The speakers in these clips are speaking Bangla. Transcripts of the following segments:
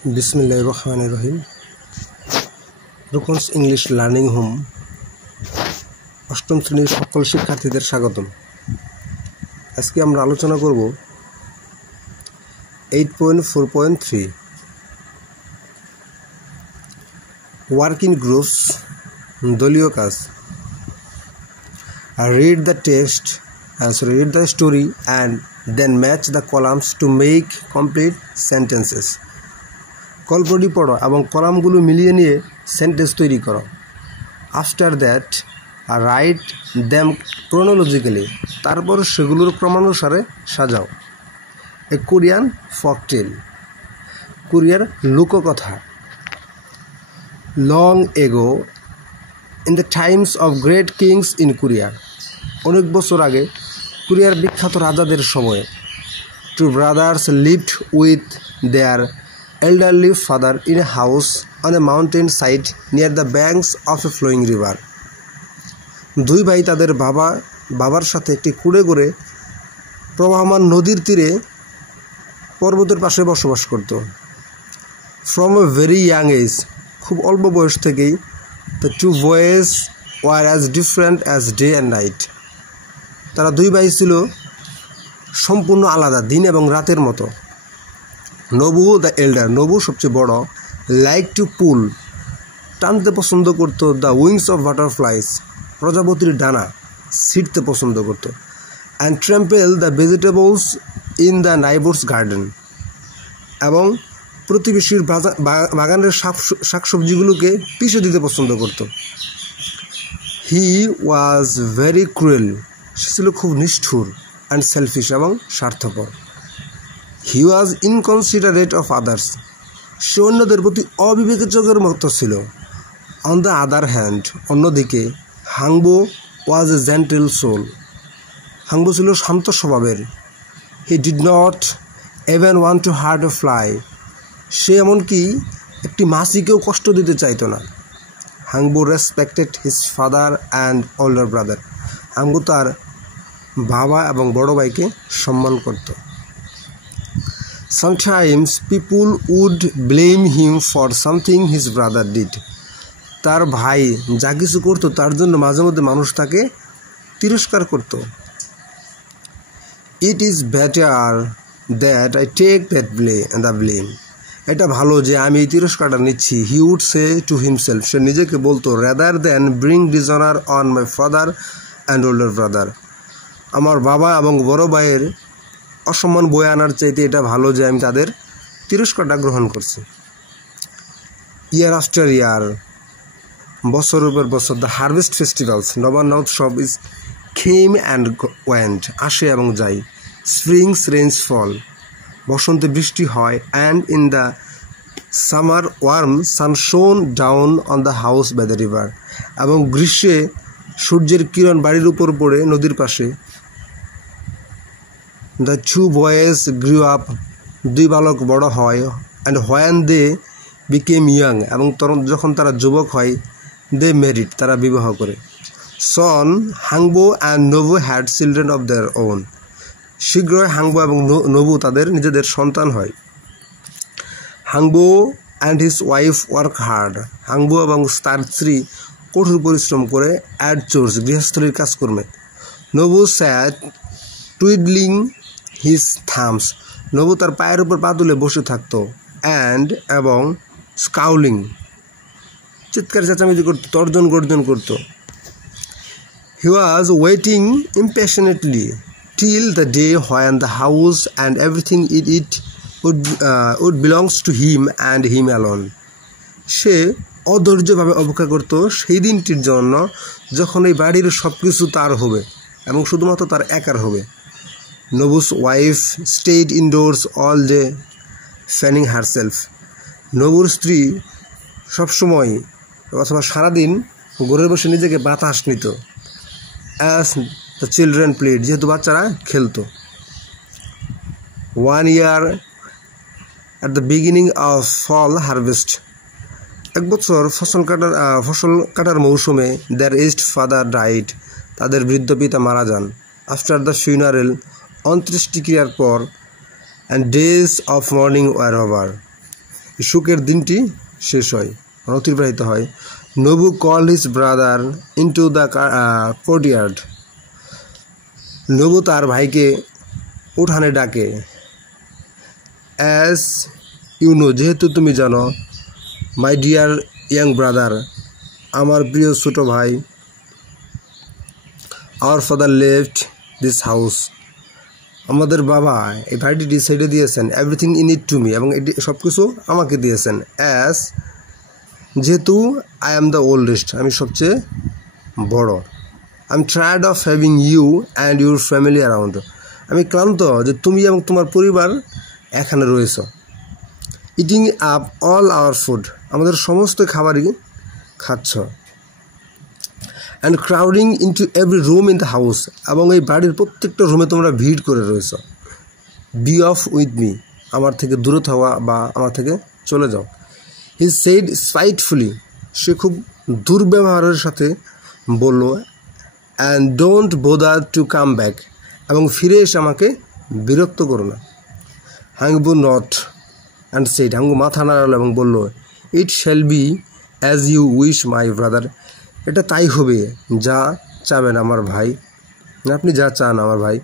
বিসমিল্লাহিররহমানিররহিম। রুকনস ইংলিশ লার্নিং হোম অষ্টম শ্রেণীর সকল শিক্ষার্থীদের স্বাগতম। আজকে আমরা আলোচনা করব 8.4.3 ওয়ার্কিং গ্রুপস, দলীয় কাজ। Read the story and then match the columns to make complete sentences. গল্পটি পড়ো এবং কলামগুলো মিলিয়ে নিয়ে সেন্টেন্স তৈরি করো। After that right them chronologically, তারপর সেগুলোর ক্রমানুসারে সাজাও। এ কোরিয়ান ফকটেল, কোরিয়ার লোককথা। Long ago in the times of great kings in Korea, অনেক বছর আগে কোরিয়ার বিখ্যাত রাজাদের সময়ে। Two brothers lived with their elderly father in a house on a mountain side near the banks of a flowing river. দুই ভাই তাদের বাবার সাথে একটি কুড়ে করে প্রবাহমান নদীর তীরে পর্বতের পাশে বসবাস করত। From a very young age, খুব অল্প বয়স থেকেই the two boys were as different as day and night. তারা দুই ভাই ছিল সম্পূর্ণ আলাদা, দিন এবং রাতের মতো। নবু দ্য এল্ডার, নবু সবচেয়ে বড়, লাইক টু পুল, টানতে পছন্দ করতো, দ্য উইংস অফ বাটারফ্লাইস, প্রজাপতির ডানা ছিঁড়তে পছন্দ করত। And trample the vegetables in the neighbour's garden, এবং প্রতিবেশীর বাগানের শাকসবজিগুলোকে পিষে দিতে পছন্দ করত। হি ওয়াজ ভেরি ক্রুয়েল, সে ছিল খুব নিষ্ঠুর, অ্যান্ড সেলফিশ, এবং স্বার্থপর। হি ওয়াজ ইনকনসিডারেট অফ আদার্স, সে অন্যদের প্রতি অবিবেচকের মতো ছিল। অন দ্য আদার হ্যান্ড, অন্যদিকে হাংবো ওয়াজ এ জেন্টেল সোল, হাংবো ছিল শান্ত স্বভাবের। He did not even want to hurt a fly, সে এমনকি একটি মাছিকেও কষ্ট দিতে চাইতো না। Hangbo respected his father and older brother, Hangbo তার বাবা এবং বড় ভাইকে সম্মান করত। Sometimes people would blame him for something his brother did. তার ভাই যা কিছু করতো তার জন্য মাঝে মধ্যে মানুষ তাকে তিরস্কার করত। It is better that I take the blame. এটা ভালো যে আমি এই তিরস্কারটা নিচ্ছি। He would say to himself, সে নিজেকে বলতো, rather than bring dishonor on my father and older brother. আমার বাবা এবং বড় ভাইয়ের অসম্মান বয়ে আনার চাইতে এটা ভালো যে আমি তাদের তিরস্কারটা গ্রহণ করছি। ইয়ার আফটার ইয়ার, বছরের পর বছর, দ্য হারভেস্ট ফেস্টিভ্যালস, নবান্ন উৎসব, ইজ কেম অ্যান্ড ওয়েন্ট, আসে এবং যায়। স্প্রিংস রেঞ্জ ফল, বসন্তে বৃষ্টি হয়। And in the summer warm sun shone down on the house by the river, এবং গ্রীষ্মে সূর্যের কিরণ বাড়ির উপর পড়ে নদীর পাশে। The two boys grew up, দুই বালক বড় হয়। and when they became young, এবং যখন তারা যুবক হয়, they married, তারা বিবাহ করে। Soon হাংবো and Nabu had children of their own, শীঘ্রই হাংবো এবং নবু তাদের নিজেদের সন্তান হয়। হাংবো and his wife work hard, হাংবো এবং তার স্ত্রী কঠোর পরিশ্রম করে at chores, গৃহস্থলীর কাজকর্মে। Nabu sat twiddling his thumbs, Nabu তার পায়ের উপর পা তুলে বসে থাকতো। অ্যান্ড এবং স্কাউলিং, চিৎকার চেঁচামেচি করতো, তর্জন গর্জন করতো। He was waiting impatiently till the day when the house and everything in it would belongs to him and him alone. সে অধৈর্যভাবে অপেক্ষা করতো সেই দিনটির জন্য যখন এই বাড়ির সব কিছু তার হবে এবং শুধুমাত্র তার একার হবে। Nabu's wife stayed indoors all day fanning herself, Nabu স্ত্রী সবসময় অথবা সারাদিন ঘরে বসে নিজেকে বাতাস নিত। অ্যাজ দ্য চিলড্রেন প্লেড, যেহেতু বাচ্চারা খেলতো। 1 year at the beginning of fall harvest, এক বছর ফসল কাটার মৌসুমে their aged father died, তাদের বৃদ্ধ পিতা মারা যান। আফটার দ্য ফিউনারেল, অন্ত্যেষ্টিক্রিয়ার পর, and days of mourning were over, সুখের দিনটি শেষ হয়, অতিবাহিত হয়। Nabu call his brother into the courtyard. Nabu তার ভাইকে উঠানে ডাকে। অ্যাজ ইউ নো, যেহেতু তুমি জানো, মাই ডিয়ার ইয়াং ব্রাদার, আমার প্রিয় ছোট ভাই, hour father left this house, আমাদের বাবা এই বাড়িটি ছেড়ে দিয়েছেন, everything in it to me, এবং এটি সব কিছু আমাকে দিয়েছেন। অ্যাজ, যেহেতু আই অ্যাম দ্য ওল্ডেস্ট, আমি সবচেয়ে বড়। I am tired of having you and your family around, আমি ক্লান্ত যে তুমি এবং তোমার পরিবার এখানে রয়েছ। Eating up all our food, আমাদের সমস্ত খাবারই খাচ্ছ। And crowding into every room in the house, এবং এই বাড়ির প্রত্যেকটা রুমে তোমরা ভিড় করে রয়েছ। বি অফ উইথ মি, আমার থেকে দূরে হওয়া বা আমার থেকে চলে যাও। হি সেইড স্পাইটফুলি, সে খুব দুর্ব্যবহারের সাথে বলল। And don't bother to come back, এবং ফিরে এসে আমাকে বিরক্ত করো না। Hungbu nodded and said, Hungu মাথা নাড়ালো এবং বলল, it shall be as you wish my brother, এটা তাই হবে যা চাবেন আমার ভাই, আপনি যা চান আমার ভাই।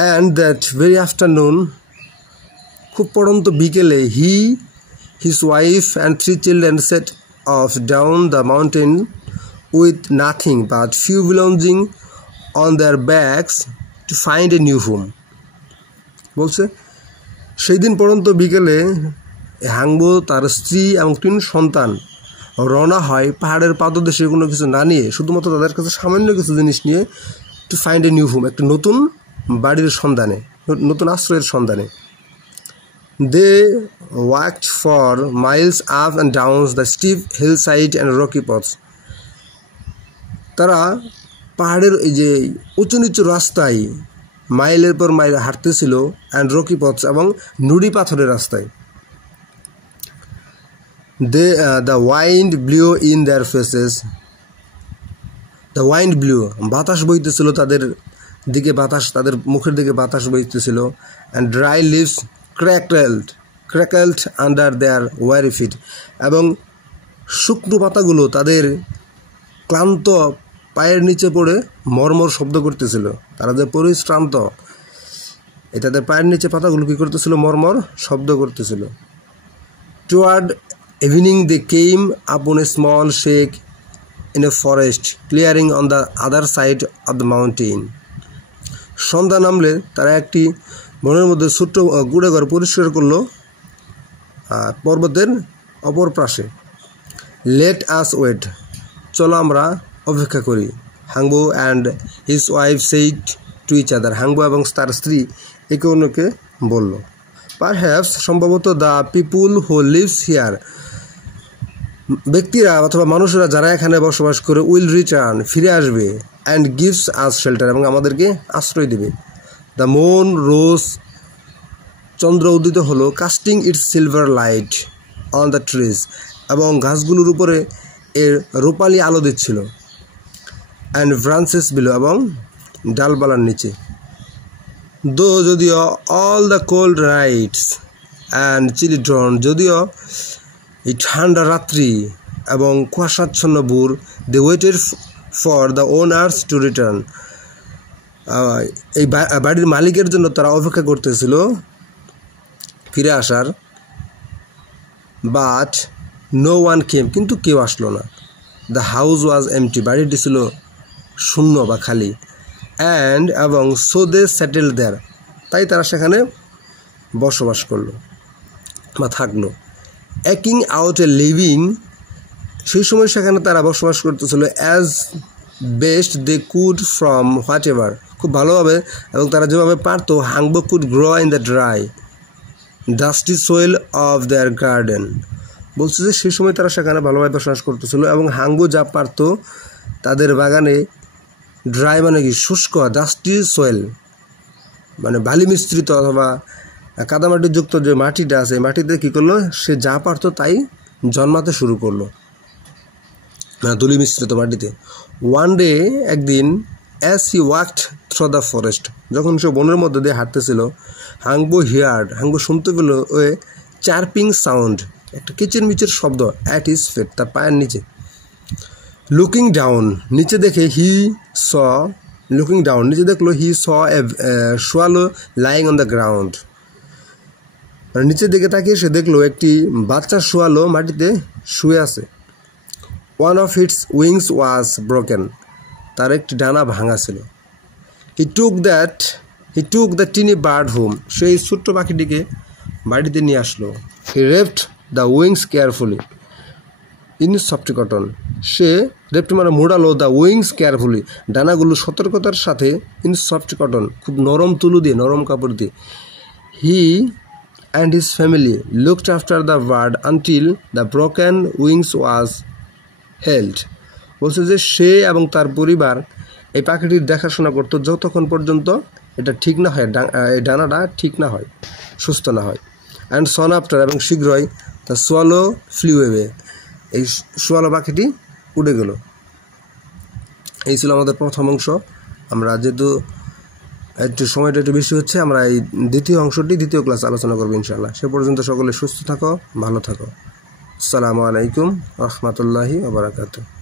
অ্যান্ড দ্যাট ভেরি আফটারনুন, খুব পড়ন্ত বিকেলে, his wife and 3 children set off down the mountain with nothing but few belongings on their backs to find a new home. বলছে সেই দিন পড়ন্ত বিকেলে হাঙ্গবো তার স্ত্রী এবং 3 সন্তান রওনা হয় পাহাড়ের পাদদেশে কোনো কিছু না নিয়ে, শুধুমাত্র তাদের কাছে সামান্য কিছু জিনিস নিয়ে, to find a new home, একটা নতুন বাড়ির সন্ধানে, নতুন আশ্রয়ের সন্ধানে। They walked for miles up and down the steep hill side and rocky paths, তারা পাহাড়ের এই যে উঁচু নিচু রাস্তায় মাইলের পর মাইল হাঁটতেছিল, অ্যান্ড রকি পথস, এবং নুড়ি পাথরের রাস্তায়। The wind blew in their faces, the wind blew, বাতাস বইতেছিল তাদের দিকে, তাদের মুখের দিকে বাতাস বইতেছিল। And dry leaves ক্র্যাকেলড under there worry fit, এবং শুকনো পাতাগুলো তাদের ক্লান্ত পায়ের নিচে পড়ে মর্মর শব্দ করতেছিল। তারা যে পরিশ্রান্ত, তাদের পায়ের নিচে পাতাগুলো কী করতেছিল? মর্মর শব্দ করতেছিল। Toward evening they came upon a small shack in a forest clearing on the other side of the mountain. সন্ধ্যা নামলে তারা একটি বনের মধ্যে ছোট্ট গুড়াঘর পরিষ্কার করলো পর্বতের অপর পাশে। লেট আস ওয়েট, চলো আমরা অপেক্ষা করি। Hangbo and his wife said to each other, Hangbo এবং তার স্ত্রী একে অন্যকে বলল। পারহ্যাপস, সম্ভবত, the people who lives here, ব্যক্তিরা অথবা মানুষেরা যারা এখানে বসবাস করে, উইল রিটার্ন, ফিরে আসবে, অ্যান্ড গিভস আস শেল্টার, এবং আমাদেরকে আশ্রয় দেবে। দ্য মুন রোজ, চন্দ্র উদিত হলো, casting it's silver light on the trees, এবং গাছগুলোর উপরে এর রূপালি আলো দিচ্ছিল। অ্যান্ড ব্রাঞ্চেস বিলো, এবং ডালপালার নিচে। দো, যদিও, all the cold nights and chilly dawn, যদিও এই ঠান্ডা রাত্রি এবং কুয়াশাচ্ছন্ন ভোর, they waited for the owners to return, এই বাড়ির মালিকের জন্য তারা অপেক্ষা করতেছিল ফিরে আসার। বাট নো ওয়ান কেম, কিন্তু কেউ আসলো না। দ্য হাউস ওয়াজ এমটি, বাড়িটি ছিল শূন্য বা খালি। অ্যান্ড, এবং সো দে সেটেল দেয়ার, তাই তারা সেখানে বসবাস করলো বা থাকলো। অ্যাকিং আউট এ লিভিং, সেই সময় সেখানে তারা বসবাস করতেছিল as best they could from whatever, খুব ভালোভাবে এবং তারা যেভাবে পারতো। Hangbo could grow in the dry dusty soil of their garden, বলছে যে সেই সময় তারা সেখানে ভালোভাবে বসবাস করতেছিল এবং হাঙ্গবো যা পারতো তাদের বাগানে, ড্রাই মানে কি শুষ্ক, ডাস্টি সোয়েল মানে বালি মিশ্রিত অথবা কাদামাটির যুক্ত যে মাটিটা আছে, মাটিতে কী করলো, সে যা পারতো তাই জন্মাতে শুরু করলো, মানে ধুলি মিশ্রিত মাটিতে। ওয়ান ডে, একদিন, as he walked through the forest, যখন সে বনের মধ্যে দিয়ে হাঁটতেছিল, হাঙ্গবো হিয়ার্ড, হাঙ্গবো শুনতে পেল, ওয়ে চার্পিং সাউন্ড, একটা কিচিরমিচির শব্দ অ্যাট হিজ ফিট, তার পায়ের নিচে। লুকিং ডাউন, নিচে দেখে লুকিং ডাউন, নিচে দেখলো he saw a swallow lying on the ground, মানে নিচের দিকে তাকিয়ে সে দেখলো একটি বাচ্চা সোয়ালো মাটিতে শুয়ে আছে। One of its wings was broken, তার একটি ডানা ভাঙা ছিল। He took the tiny bird home, সেই ছোট্ট পাখিটিকে বাড়িতে নিয়ে আসলো। He wrapped the wings carefully in soft cotton, সে রেপড মানে মোড়ালো, দ্য উইংস কেয়ারফুলি, ডানাগুলো সতর্কতার সাথে, ইন সফট কটন, খুব নরম তুলো দিয়ে, নরম কাপড় দিয়ে। He and his family looked after the bird until the broken wings was held, বলছে যে সে এবং তার পরিবার এই পাখিটির দেখাশোনা করতো যতক্ষণ পর্যন্ত এটা ঠিক না হয়, এই ডানাটা ঠিক না হয়, সুস্থ না হয়। অ্যান্ড সন আফটার, এবং শীঘ্রই দ্য সোয়ালো ফ্লিউ অ্যাওয়ে, এই সোয়ালো পাখিটি উড়ে গেল। এই ছিল আমাদের প্রথম অংশ। আমরা যেহেতু সময়টা একটু বেশি হচ্ছে, আমরা এই দ্বিতীয় ক্লাস আলোচনা করবো ইনশাআল্লাহ। সে পর্যন্ত সকলে সুস্থ থাকো, ভালো থাকো। আসসালামু আলাইকুম ওয়া রাহমাতুল্লাহি ওয়া বারাকাতুহু।